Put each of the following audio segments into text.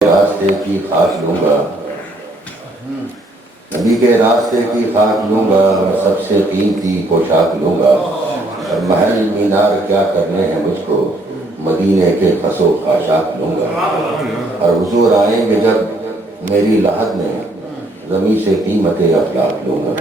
راستے کی خاک لوں گا، نبی کے راستے کی خاک لوں گا، سب سے قیمتی پوشاک لوں گا، اور محل مینار کیا کرنے ہیں مجھ کو، مدینے کے خس و خاشاک لوں گا، اور حضور آئیں گے جب میری لحد میں، زمین سے قیمت اخلاق لوں گا۔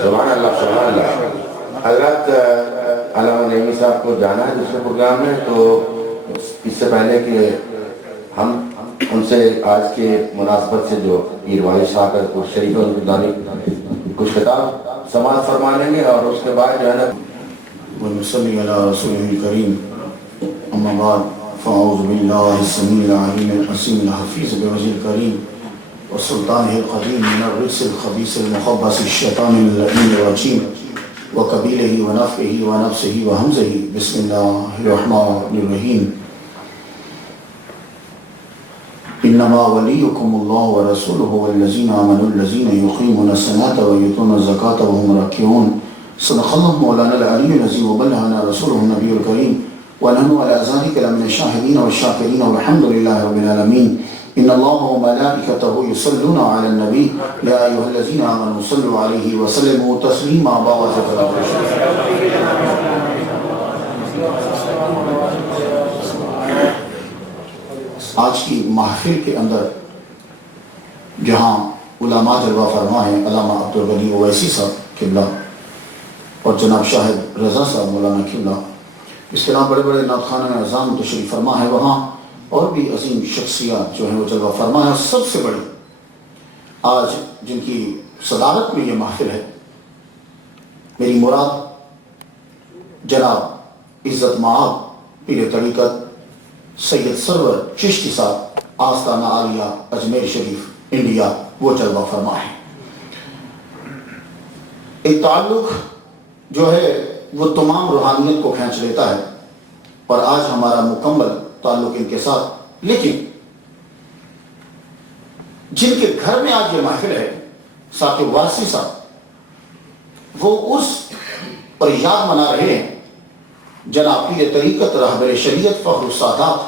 سبحان اللہ سبحان اللہ۔ حضرت علامہ نعیمی صاحب کو جانا ہے دوسرے پروگرام میں، تو اس سے پہلے کہ ہم ان سے آج کے مناسبت سے جو پیر والی شاہ کا شریف دانی کچھ خطاب سماعت فرما لیں گے، اور اس کے بعد جو ہے نا ونصلي على رسوله الكريم أما بعد فأعوذ بالله السميع العليم الحسين الحفيظ بوجهه الكريم وسلطانه القديم من الرجس الخبيث المخبث الشيطان اللعين الرجيم وقبيله ونفعه ونفسه وهمزه بسم الله الرحمن الرحيم إنما وليكم الله ورسوله والذين آمنوا الذين يقيمون الصلاة ويؤتون الزكاة وهم راكعون صدق الله مولانا العلي العظيم وبلغنا رسوله النبي الكريم ونحن على ذلك لمن الشاهدين والشاكرين والحمد لله رب العالمين إن الله وملائكته يصلون على النبي يا أيها الذين آمنوا صلوا عليه وسلموا تسليما آج کی محفل کے اندر جہاں علماء جلوہ فرما ہیں علامہ عبدالغنی اویسی صاحب قبلہ اور جناب شاہد رضا صاحب مولانا قبلہ، اس کے علاوہ بڑے بڑے نعت خانہ اعظام تشریف فرما ہے، وہاں اور بھی عظیم شخصیات جو ہیں وہ جلوہ فرما ہے، اور سب سے بڑی آج جن کی صدارت میں یہ محفل ہے، میری مراد جناب عزت معاب پیر طریقت سید سرور چشتی صاحب آستانہ عالیہ اجمیر شریف انڈیا، وہ جلوہ فرما ہے۔ ایک تعلق جو ہے وہ تمام روحانیت کو کھینچ لیتا ہے، اور آج ہمارا مکمل تعلق ان کے ساتھ، لیکن جن کے گھر میں آج یہ محفل ہے ثاقب وارثی صاحب، وہ اس پر یاد منا رہے ہیں جناب پیر طریقت رہبر شریعت فخر السادات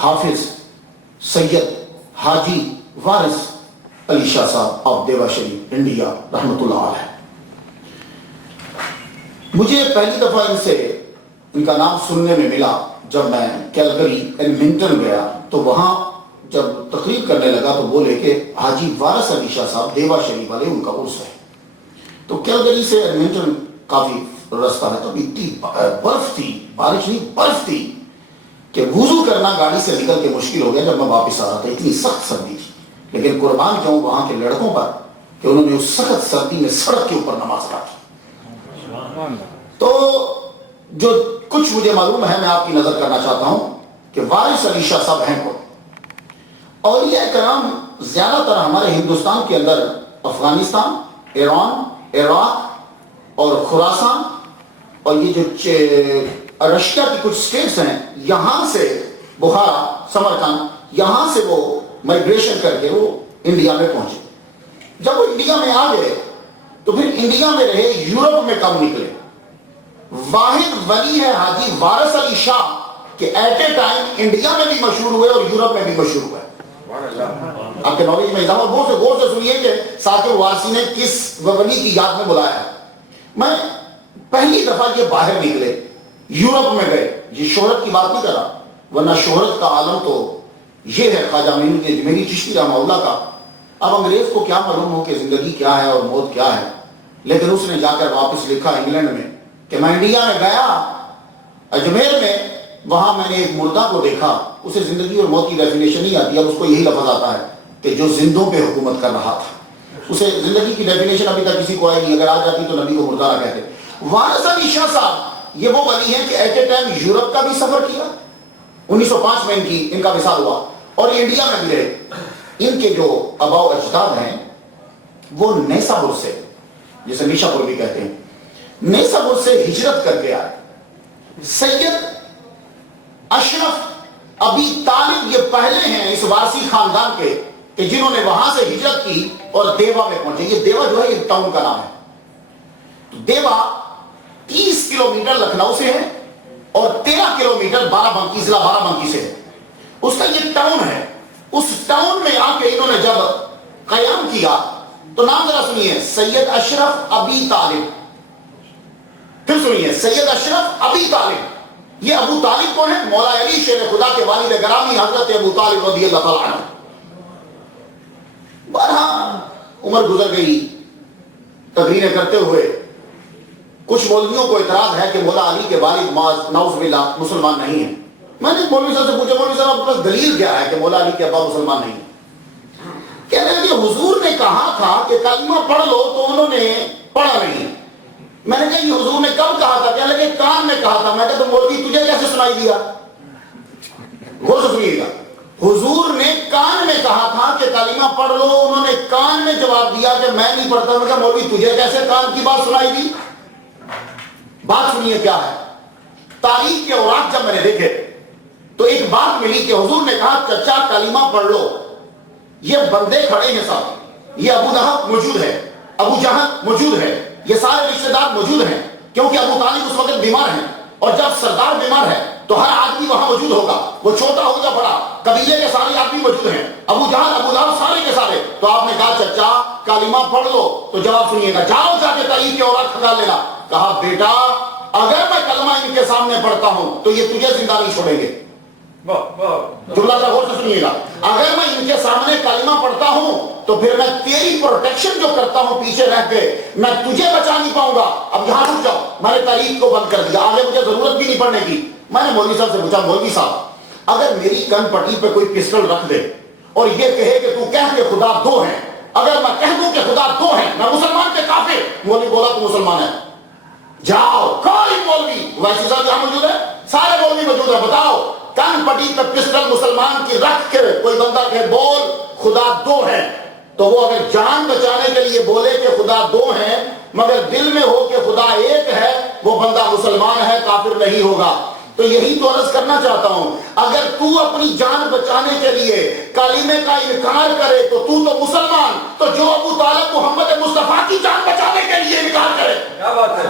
حافظ سید حاجی وارث علی شاہ صاحب آف دیوا شریف انڈیا رحمۃ اللہ علیہ۔ مجھے پہلی دفعہ ان کا نام سننے میں ملا جب میں کیلگری ایڈمنٹن گیا، تو وہاں جب تقریر کرنے لگا تو بولے کہ حاجی وارث علی شاہ صاحب دیوا شریف والے ان کا عرس ہے۔ تو کیلگری سے ایڈمنٹن کافی رستہ ہے، تو اتنی برف تھی، بارش نہیں برف تھی کہ وضو کرنا گاڑی سے نکل کے مشکل ہو گیا جب میں واپس آ رہا تھا، اتنی سخت سردی تھی۔ لیکن قربان جاؤں وہاں کے لڑکوں پر کہ انہوں نے اس سخت سردی میں سڑک کے اوپر نماز ادا کی۔ تو جو کچھ مجھے معلوم ہے میں آپ کی نظر کرنا چاہتا ہوں کہ وارث علی شاہ صاحب ہیں کون۔ اولیاء کرام زیادہ تر ہمارے ہندوستان کے اندر افغانستان، ایران، عراق اور خراسان اور یہ جو رشیا کی کچھ سٹیٹس ہیں، یہاں سے بخارا، سمرقند، یہاں سے وہ مائگریشن کر کے وہ انڈیا میں پہنچے۔ جب وہ انڈیا میں آ گئے تو پھر انڈیا میں رہے، یورپ میں کم نکلے۔ واحد ولی ہے حاجی وارث علی شاہ کہ ایٹ اے ٹائم انڈیا میں بھی مشہور ہوئے اور یورپ میں بھی مشہور ہوئے۔ آپ کے نالج میں اضافہ، غور سے سنیے کہ ثاقب وارثی نے کس ولی کی یاد میں بلایا ہے۔ میں پہلی دفعہ یہ باہر نکلے، یورپ میں گئے، یہ شہرت کی بات نہیں کر رہا، ورنہ شہرت کا عالم تو یہ ہے خواجہ میری چشتی رحمہ اللہ کا۔ اب انگریز کو کیا معلوم ہو کہ زندگی کیا ہے اور موت کیا ہے، لیکن اس نے جا کر واپس لکھا انگلینڈ میں کہ میں انڈیا میں گیا، اجمیر میں، وہاں میں نے ایک مردہ کو دیکھا، اسے زندگی اور موت کی ڈیفینیشن نہیں آتی، اب اس کو یہی لفظ آتا ہے کہ جو زندوں پہ حکومت کر رہا تھا۔ اسے زندگی کی ڈیفینیشن ابھی تک کسی کو آئی نہیں، اگر آ جاتی تو نبی کو مردارہ کہتے۔ وارث علی شاہ صاحب یہ وہ ولی ہیں کہ ایٹ اے ٹائم یورپ کا بھی سفر کیا، 1905 میں ان کا وصال ہوا، اور انڈیا میں بھی رہے۔ ان کے جو آباء و اجداد ہیں وہ نیسابور سے، جسے نیشاپور بھی کہتے ہیں، میں سب اس سے ہجرت کر کے آئے. سید اشرف ابی طالب یہ پہلے ہیں اس وارسی خاندان کے کہ جنہوں نے وہاں سے ہجرت کی اور دیوا میں پہنچے. یہ دیوا جو ہے یہ ٹاؤن کا نام ہے. تو دیوا 30 کلومیٹر لکھنؤ سے ہے اور 13 کلومیٹر بارہ بنکی ضلع بارہ بنکی سے ہے. اس کا یہ ٹاؤن ہے. اس ٹاؤن میں آ کے انہوں نے جب قیام کیا تو نام ذرا سنیے, سید اشرف ابی طالب. پھر سنیے, سید اشرف ابی طالب. یہ ابو طالب کون ہے؟ مولا علی شیر خدا کے والد گرامی حضرت ابو طالب رضی اللہ تعالیٰ عنہ. بارہ عمر گزر گئی تقریریں کرتے ہوئے. کچھ مولویوں کو اعتراض ہے کہ مولا علی کے والد نعوذ باللہ مسلمان نہیں ہیں. میں نے مولوی صاحب سے پوچھا, مولوی صاحب آپ کے پاس دلیل کیا ہے کہ مولا علی کے ابا مسلمان نہیں ہیں؟ کہنے لگے حضور نے کہا تھا کہ کلمہ پڑھ لو تو انہوں نے پڑھا نہیں. میں نے کہا یہ حضور نے کب کہا تھا؟ کہنے لگے کان میں کہا تھا. میں کہا تو مولوی تجھے کیسے سنائی دیا؟ غور سے سنیے گا. حضور نے کان میں کہا تھا کہ کلمہ پڑھ لو, انہوں نے کان میں جواب دیا کہ میں نہیں پڑھتا. میں کہا مولوی تجھے کیسے کان کی بات سنائی دی؟ بات سنیے کیا ہے. تاریخ کے اوراق جب میں نے دیکھے تو ایک بات ملی کہ حضور نے کہا چچا کلمہ پڑھ لو. یہ بندے کھڑے ہیں صاحب, یہ ابو لہب موجود ہے, ابو جہل موجود ہے, یہ سارے رشتے دار موجود ہیں کیونکہ ابو طالب اس وقت بیمار ہیں. اور جب سردار بیمار ہے تو ہر آدمی وہاں موجود ہوگا, وہ چھوٹا ہو یا بڑا, قبیلے کے سارے آدمی موجود ہیں, ابو جہل ابو لہب سارے کے سارے. تو آپ نے کہا چچا کلمہ پڑھ لو. تو جواب سنیے گا, جاؤ جا کے تاریخ کے اوراق کھنگال لینا. کہا بیٹا اگر میں کلمہ ان کے سامنے پڑھتا ہوں تو یہ تجھے زندہ نہیں چھوڑیں گے. جملہ کا غور سے سنیے گا, اگر میں ان کے سامنے کلمہ پڑھتا ہوں تو پھر میں تیری پروٹیکشن جو کرتا ہوں پیچھے رہ کے میں تجھے بچا نہیں پاؤں گا. اب یہاں رک جاؤ, میں نے تاریخ کو بند کر دیا, آگے مجھے ضرورت بھی نہیں پڑھنے کی. میں نے مولوی صاحب سے پوچھا, مولوی صاحب اگر میری کن پٹی پہ کوئی پسٹل رکھ دے اور یہ کہے کہ تو کہہ کہ خدا دو ہیں, اگر میں کہہ دوں کہ خدا دو ہیں, میں مسلمان کے کافر. مولوی بولا تو مسلمان ہے. جاؤ, کوئی مولوی, ویسی صاحب یہاں موجود ہے, سارے مولوی موجود ہیں, بتاؤ کن پٹی پہ پسٹل مسلمان کی رکھ کے کوئی بندہ کہ بول خدا دو ہے, تو وہ اگر جان بچانے کے لیے بولے کہ خدا دو ہیں مگر دل میں ہو کہ خدا ایک ہے, وہ بندہ مسلمان ہے, کافر نہیں ہوگا. تو یہی تو عرض کرنا چاہتا ہوں, اگر تو اپنی جان بچانے کے لیے کلمے کا انکار کرے تو تو مسلمان, تو جو ابو طالب محمد مصطفیٰ کی جان بچانے کے لیے انکار کرے, کیا بات ہے,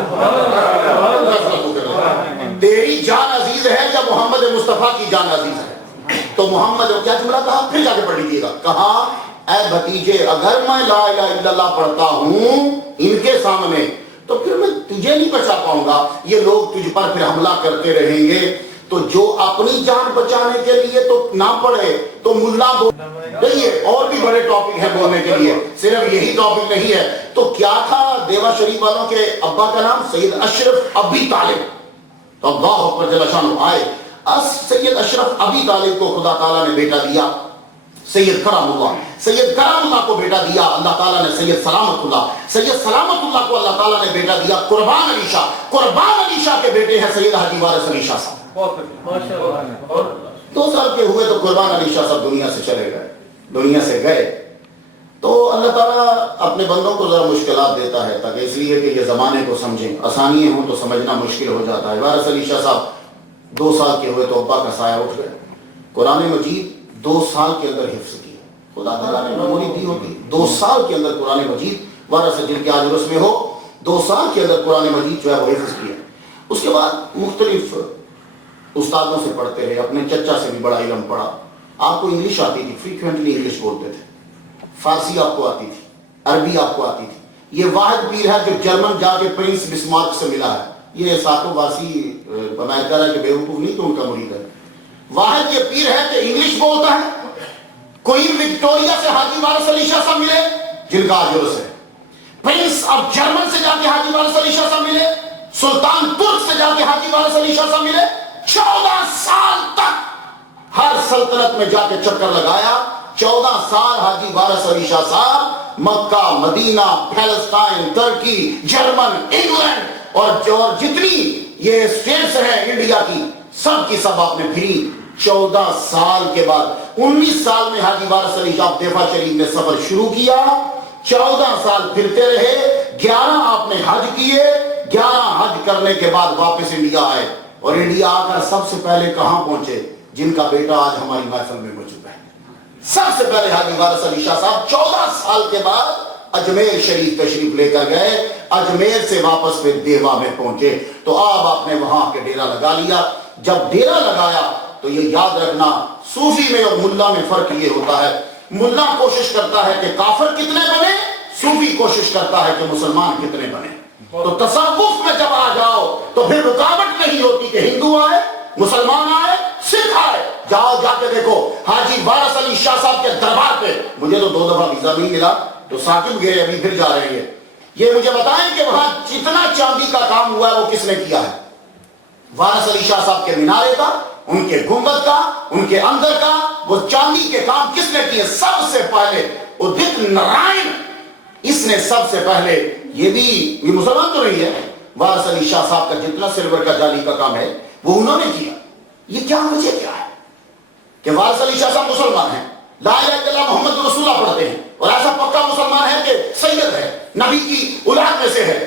تیری جان عزیز ہے یا محمد مصطفیٰ کی جان عزیز ہے؟ تو محمد کیا جملہ کہا, پھر جا کے پڑھ لیجیے گا. کہا اے بھتیجے اگر میں لا الہ الا اللہ پڑھتا ہوں ان کے سامنے تو پھر میں تجھے نہیں بچا پاؤں گا, یہ لوگ تجھ پر پھر حملہ کرتے رہیں گے. تو جو اپنی جان بچانے کے لیے تو نہ پڑھے تو ملا دیکھیے, اور بھی بڑے ٹاپک ہیں بولنے کے لیے, صرف یہی ٹاپک نہیں ہے. تو کیا تھا دیوا شریف والوں کے ابا کا نام؟ سید اشرف ابی طالب. تو اللہ اکبر جل شانہ آئے, سید اشرف ابی طالب کو خدا تعالیٰ نے بیٹا دیا سید کرم اللہ. سید کرم اللہ کو بیٹا دیا اللہ تعالیٰ نے سید سلامت اللہ. سید سلامت اللہ کو اللہ تعالیٰ نے بیٹا دیا قربان علی شاہ. قربان علی شاہ کے بیٹے ہیں سید حاجی وارث علی شاہ صاحب. 2 سال کے ہوئے تو قربان علی شاہ صاحب دنیا سے چلے گئے, دنیا سے گئے. تو اللہ تعالیٰ اپنے بندوں کو ذرا مشکلات دیتا ہے تاکہ اس لیے کہ یہ زمانے کو سمجھیں, آسانیاں ہوں تو سمجھنا مشکل ہو جاتا ہے. وارث علی شاہ صاحب 2 سال کے ہوئے تو ابا کا سایہ اٹھ گئے. قرآن مجید 2 سال کے اندر حفظ کیا, خدا تعالیٰ نے میموری دی ہوتی. 2 سال کے اندر قرآن مجید, وارث جن کے آج عرس میں ہو, 2 سال کے اندر قرآن مجید جو ہے وہ حفظ کیا. اس کے بعد مختلف استادوں سے پڑھتے رہے, اپنے چچا سے بھی بڑا علم پڑھا. آپ کو انگلش آتی تھی, فریکوینٹلی انگلش بولتے تھے, فارسی آپ کو آتی تھی, عربی آپ کو آتی تھی. یہ واحد پیر ہے جو جرمن جا کے پرنس بسمارک سے ملا ہے. یہ ساتوں واسی بنایا جا رہا ہے کہ بیوقوف نہیں تو ان کا مرید ہے. واحد یہ پیر ہے کہ انگلش بولتا ہے. کوئین وکٹوریا سے حاجی وارث علی شاہ صاحب ملے جن کا آج عرس ہے. پرنس آف جرمن سے جا کے حاجی وارث علی شاہ صاحب ملے. سلطان ترک سے جا کے حاجی وارث علی شاہ صاحب ملے. 14 سال تک ہر سلطنت میں جا کے چکر لگایا. 14 سال حاجی وارث علی شاہ صاحب مکہ, مدینہ, فلسطین, ترکی, جرمن, انگلینڈ اور جتنی یہ اسٹیٹس ہیں انڈیا کی سب کی سب آپ نے پھری. 14 سال کے بعد 19 سال میں حاجی وارث علی شاہ طیفہ شریف نے سفر شروع کیا. 14 سال پھرتے رہے. 11 آپ نے حج کیے, 11 حج کرنے کے بعد واپس انڈیا آئے اور انڈیا آ کر سب سے پہلے کہاں پہنچے؟ جن کا بیٹا آج ہماری محفل میں موجود ہے، سب سے پہلے حاجی وارث علی شاہ صاحب 14 سال کے بعد اجمیر شریف تشریف لے کر گئے، اجمیر سے واپس پھر دیوا میں پہنچے، تو اب آپ نے وہاں کے ڈیرا لگا لیا۔ جب ڈیرا لگایا تو یہ یاد رکھنا، صوفی میں اور ملا میں فرق یہ ہوتا ہے، ملا کوشش کرتا ہے کہ کافر کتنے بنے، صوفی کوشش کرتا ہے کہ مسلمان کتنے بنے۔ تو تصوف میں جب آ جاؤ تو پھر رکاوٹ نہیں ہوتی کہ ہندو آئے، مسلمان آئے، سکھ آئے۔ جاؤ جا کے دیکھو حاجی وارث علی شاہ صاحب کے دربار پہ، مجھے تو 2 دفعہ ویزا نہیں ملا تو ثاقب گئے، ابھی پھر جا رہے ہیں۔ یہ مجھے بتائیں کہ وہاں جتنا چاندی کا کام ہوا ہے وہ کس نے کیا ہے؟ وارث علی شاہ صاحب کے مینارے کا، ان کے گنبد کا، ان کے اندر کا، وہ چاندی کے کام کس نے کیے؟ سب سے پہلے ادت نارائن، اس نے سب سے پہلے، یہ مسلمان تو نہیں ہے، وارث علی شاہ صاحب کا جتنا سلور کا جالی کا کام ہے وہ انہوں نے کیا۔ یہ کیا وجہ کیا ہے کہ وارث علی شاہ صاحب مسلمان ہیں، لا الہ الا اللہ محمد رسول اللہ پڑھتے ہیں اور ایسا پکا مسلمان ہے کہ سید ہے، نبی کی اولاد میں سے ہے،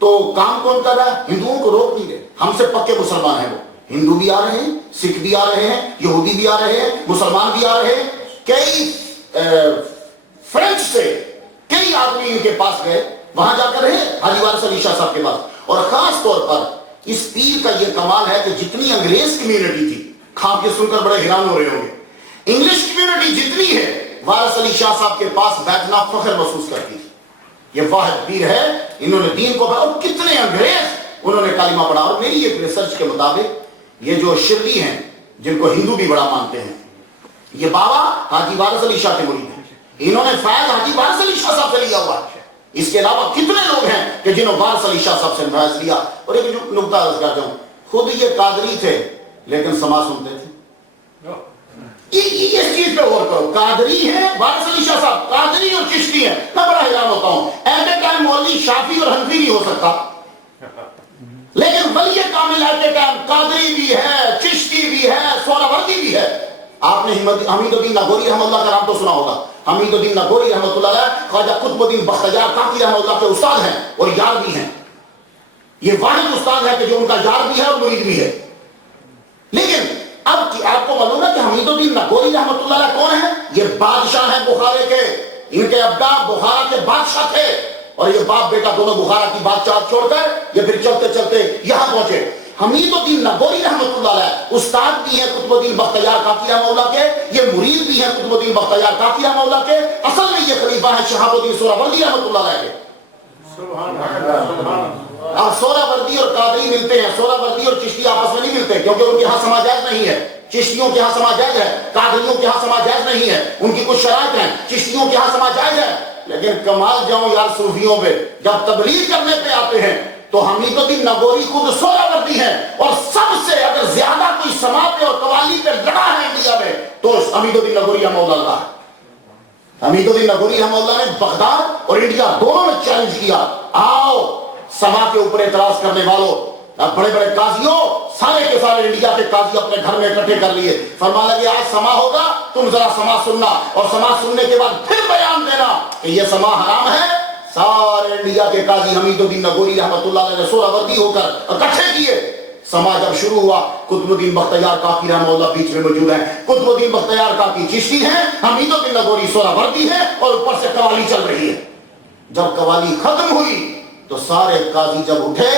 تو کام کون کر رہا ہے؟ ہندوؤں کو روک نہیں رہے، ہم سے پکے مسلمان ہیں، وہ ہندو بھی آ رہے ہیں، سکھ بھی آ رہے ہیں، یہودی بھی آ رہے ہیں، مسلمان بھی آ رہے ہیں، کئی فرینچ سے کئی آدمی ان کے پاس گئے، وہاں جا کر رہے حاجی وارث علی شاہ صاحب کے پاس۔ اور خاص طور پر اس پیر کا یہ کمال ہے کہ جتنی انگریز کمیونٹی تھی، خواب یہ سن کر بڑے حیران ہو رہے ہوں گے، انگلش کمیونٹی جتنی ہے وارث علی شاہ صاحب کے پاس بیٹھنا فخر محسوس کرتی تھی۔ یہ واحد پیر ہے، انہوں نے دین کو اور کتنے انگریز انہوں نے کلمہ پڑھا۔ اور میری ایک ریسرچ کے مطابق یہ جو شرلی ہیں جن کو ہندو بھی بڑا مانتے ہیں، یہ بابا حاجی وارث علی شاہ کے مرید ہیں، انہوں نے فیض حاجی وارث علی شاہ صاحب سے لیا ہوا ہے۔ اس کے علاوہ کتنے لوگ ہیں کہ جنہوں وارث علی شاہ صاحب سے فیض لیا۔ اور ایک جو نقطہ عرض کرتا ہوں، خود یہ قادری تھے لیکن سماع سنتے تھے۔ اس چیز پہ غور کرو، قادری ہیں وارث علی شاہ صاحب، قادری اور چشتی ہیں۔ میں بڑا حیران ہوتا ہوں، ایٹ اے ٹائم مولوی شافی اور حنفی نہیں ہو سکتا، لیکن ولی کامل ایٹ اے ٹائم قادری بھی ہے، چشتی بھی ہے، سہروردی بھی ہے۔ آپ نے حمید الدین ناگوری رحمۃ اللہ کا نام تو سنا ہوگا۔ حمید الدین ناگوری رحمۃ اللہ علیہ خواجہ قطب الدین بختیار کاکی رحمۃ اللہ کے استاد ہیں اور یار بھی ہیں۔ یہ واحد استاد ہے کہ جو ان کا یار بھی ہے اور مرید بھی ہے۔ لیکن اب آپ کو معلوم ہے کہ حمید الدین ناگوری رحمۃ اللہ علیہ کون ہیں؟ یہ بادشاہ ہیں بخارے کے، ان کے ابا بخارا کے بادشاہ تھے اور یہ باپ بیٹا دونوں بخارا کی بادشاہ چھوڑ کر یہ پھر چلتے چلتے یہاں پہنچے۔ حمید الدین ناگوری رحمۃ اللہ علیہ استاد بھی ہیں قطب الدین بختیار کاکی رحمۃ اللہ کے، یہ مرید بھی ہیں قطب الدین بختیار کاکی رحمۃ اللہ کے، اصل میں یہ خلیفہ ہیں شہاب الدین سہروردی رحمۃ اللہ علیہ کے۔ اب سہروردی اور قادری ملتے ہیں، سہروردی اور چشتی آپس میں نہیں ملتے کیونکہ ان کے ہاں سماع جائز نہیں ہے۔ چشتیوں کے ہاں سماع جائز ہے، قادریوں کے ہاں سماع جائز نہیں ہے، ان کی کچھ شرائط ہیں۔ چشتیوں کے ہاں سماع جائز ہے، لیکن کمال جاؤں یار صوفیوں پہ، جب تبلیغ کرنے پہ آتے ہیں تو حمید الدین ناگوری خود سہروردی ہیں، اور سب سے اگر زیادہ کوئی سماع پہ اور قوالی پہ لڑا ہے انڈیا میں تو حمید الدین ناگوری رحمہ اللہ ہے۔ حمید الدین ناگوری رحمہ اللہ نے بغداد اور انڈیا دونوں میں چیلنج کیا، آؤ سماع کے اوپر اعتراض کرنے والوں، بڑے بڑے قاضیوں، سارے کے سارے انڈیا کے قاضی اپنے گھر میں اکٹھے کر لیے، فرمانے لگے آج سماع ہوگا، تم ذرا سماع سننا اور سماع سننے کے بعد پھر بیان دینا کہ یہ سماع حرام ہے۔ سارے انڈیا کے قاضی حمید الدین ناگوری رحمۃ اللہ علیہ نے سہروردی ہو کر اکٹھے کیے۔ سماع جب شروع ہوا، قطب الدین بختیار کاکی رحمہ اللہ بیچ میں موجود ہیں، قطب الدین بختیار کاکی چشتی ہیں، حمید الدین ناگوری سہروردی ہیں، اور اوپر سے قوالی چل رہی ہے۔ جب قوالی ختم ہوئی تو سارے قاضی جب اٹھے،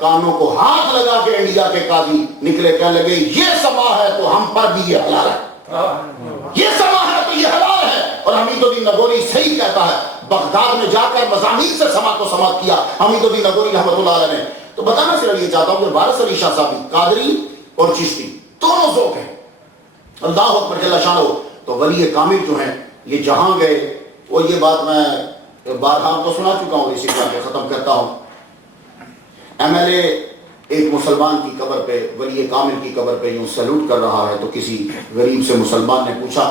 کانوں کو ہاتھ لگا کے انڈیا کے قاضی نکلے، کہنے لگے یہ سماع ہے تو ہم پر بھی یہ حلال ہے، یہ سماع ہے تو یہ حلال ہے۔ اور حمید الدین ناگوری صحیح کہتا ہے، بغداد میں جا کر مضامین سے سماع کو سماعت کیا حمید الدین ناگوری رحمۃ اللہ علیہ نے۔ تو بتانا صرف یہ چاہتا ہوں کہ وارث علی شاہ صاحب قادری اور چشتی دونوں ذوق ہیں، اللہ اکبر جل شانہ۔ تو ولی کامل جو ہیں یہ جہاں گئے، اور یہ بات میں بارہا تو سنا چکا ہوں، اسی طرح ختم کرتا ہوں۔ ایم ایل اے ایک مسلمان کی قبر پہ، ولی کامل کی قبر پہ یوں سیلوٹ کر رہا ہے، تو کسی غریب سے مسلمان نے پوچھا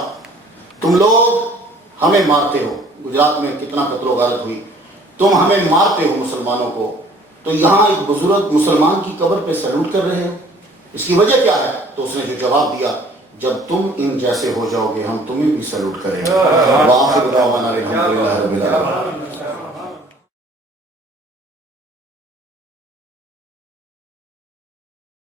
تم لوگ ہمیں مارتے ہو، گجرات میں کتنا قتل و غارت ہوئی، تم ہمیں مارتے ہو مسلمانوں کو، تو یہاں ایک بزرگ مسلمان کی قبر پہ سیلوٹ کر رہے ہو، اس کی وجہ کیا ہے؟ تو اس نے جو جواب دیا، جب تم ان جیسے ہو جاؤ گے ہم تمہیں بھی سیلوٹ کریں گے۔ وآخر دعوانا الحمدللہ رب العالمین۔